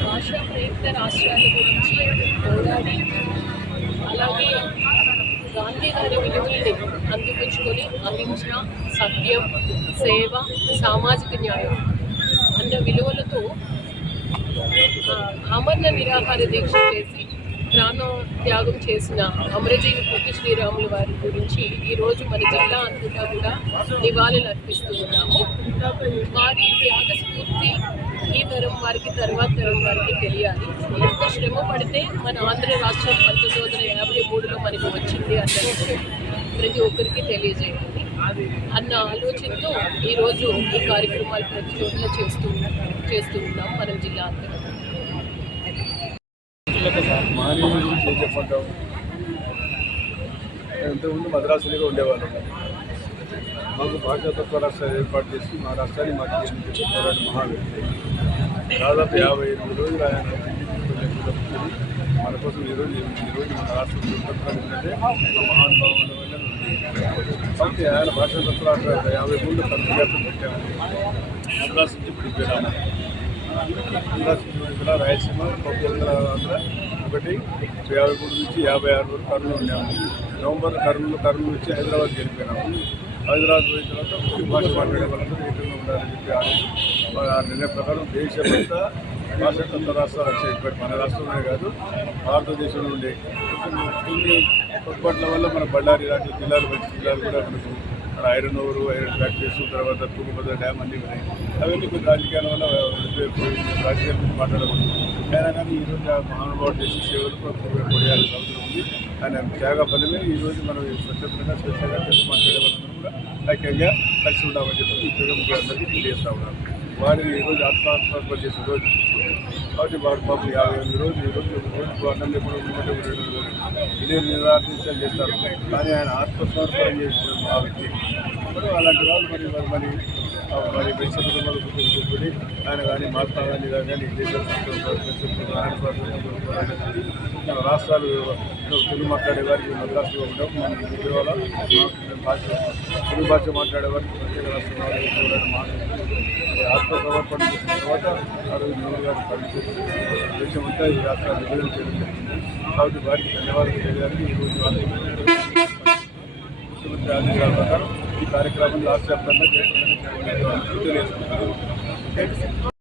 భాషా ప్రయుక్త రాష్ట్రాల గురించి పోరాడి అలాగే గాంధీ విలువల్ని అందిపుచ్చుకొని అహింస సత్యం సేవ సామాజిక న్యాయం అన్న విలువలతో ఆ, నిరాహార దీక్ష చేసి ప్రాణ త్యాగం చేసిన అమరజీవి పొట్టి శ్రీరాములు వారి గురించి ఈరోజు మన జిల్లా అంతటా కూడా నివాళులు అర్పిస్తూ ఉన్నాము. వారి త్యాగ స్ఫూర్తి ఈ తరం వారికి తర్వాత తరం వారికి తెలియాలి. ఎంత శ్రమ పడితే మన ఆంధ్ర రాష్ట్రం పంతొమ్మిది వందల యాభై మూడులో మనకు వచ్చింది అన్న ప్రతి ఒక్కరికి తెలియజేయాలి. అన్న ఆలోచనతో ఈరోజు ఈ కార్యక్రమాలు ప్రతి చోట్ల చేస్తూ చేస్తూ ఉన్నాం మనం జిల్లా అంతటా మాని ఇంతకుముందు ఉండేవాళ్ళం. మాకు భాషా రాష్ట్రాలు ఏర్పాటు చేసి మా రాష్ట్రాన్ని మాకు చెప్పి పోరాడి మహావ్యక్తి దాదాపు యాభై ఎనిమిది రోజులు ఆయన మన కోసం ఈరోజు ఈరోజు మన రాష్ట్రం స్వతంత్రం ఏంటంటే మహానుభావుల వల్ల కాబట్టి ఆయన భాషా తత్వ యాభై మూడు తరగతి పెట్టాము మద్రాసు నుంచి పిలిపోయాము ఇక్కడ రాయలసీమ కొత్త ఆంధ్ర ఒకటి యాభై మూడు నుంచి యాభై ఆరు వరకు కర్నూలు ఉన్నాము. నవంబర్ కర్నూలు కర్నూలు నుంచి హైదరాబాద్ వెళ్ళిపోయినాము. హైదరాబాద్ పోయిన తర్వాత భాష మాట్లాడే వాళ్ళందరూ ఏకంగా ఉండాలని చెప్పి ఆ- నిర్ణయం ప్రకారం దేశమంతా భాష రాష్ట్రాలు వచ్చాయి మన రాష్ట్రంలోనే కాదు భారతదేశంలో ఉండే కొన్ని- పొరపాట్ల వల్ల మన బళ్ళారి లాంటి జిల్లాలు మంచి జిల్లాలు కూడా మనకు మన ఐరన్ ఓవరు ఐరన్ ఫ్యాక్టరీస్ తర్వాత తుంగభద్ర డ్యామ్ అన్నీ ఉన్నాయి. అవన్నీ కొన్ని రాజకీయాల వల్ల రాజకీయాల గురించి మాట్లాడకూడదు. అయినా కానీ ఈరోజు ఆ మహానుభావుడు చేసి కూడా కొడియాల్సిన అవసరం ఉంది. ఆయన త్యాగ ఫలమే ఈరోజు మనం స్వచ్ఛతంగా స్వచ్ఛంగా మాట్లాడే వాళ్ళందరూ కూడా ఐక్యంగా కలిసి ఉండామని చెప్పి ఈ ప్రజలకు అందరికీ తెలియజేస్తా ఉన్నాను. వాడిని ఈరోజు ఆత్మాత్మర్పణ చేసిన రోజు కాబట్టి వాడు పాపం యాభై ఎనిమిది రోజులు ఈ రోజు అన్నం ఎప్పుడు ఉన్నట్టు రెండు రోజులు ఇదే నిరాధించాలు చేస్తారు. కానీ ఆయన ఆత్మసమర్పణ చేసిన ఆ వ్యక్తి. మరి అలాంటి వాళ్ళు మరి మరి మరి ఆ మరి వెచ్చ ఆయన కానీ మహాత్మా గాంధీ గారు కానీ దేశం రాష్ట్రాలు తెలుగు మాట్లాడే వారికి మద్రాసులో ఉండవు. మన విజయవాడ భాష తెలుగు భాష మాట్లాడే వారికి ప్రత్యేక రాష్ట్రంలో ఆత్మ సమర్పణ చేసిన తర్వాత ఆ రోజు నెహ్రూ గారు పనిచేసి దేశమంతా ఈ రాష్ట్రాలు విభజన చేయడం జరిగింది కాబట్టి వారికి ధన్యవాదాలు తెలియాలని ఈరోజు వాళ్ళు ముఖ్యమంత్రి ఆదేశాల ప్రకారం ఈ కార్యక్రమం రాష్ట్ర వ్యాప్తంగా చేయాలని తెలియజేస్తున్నారు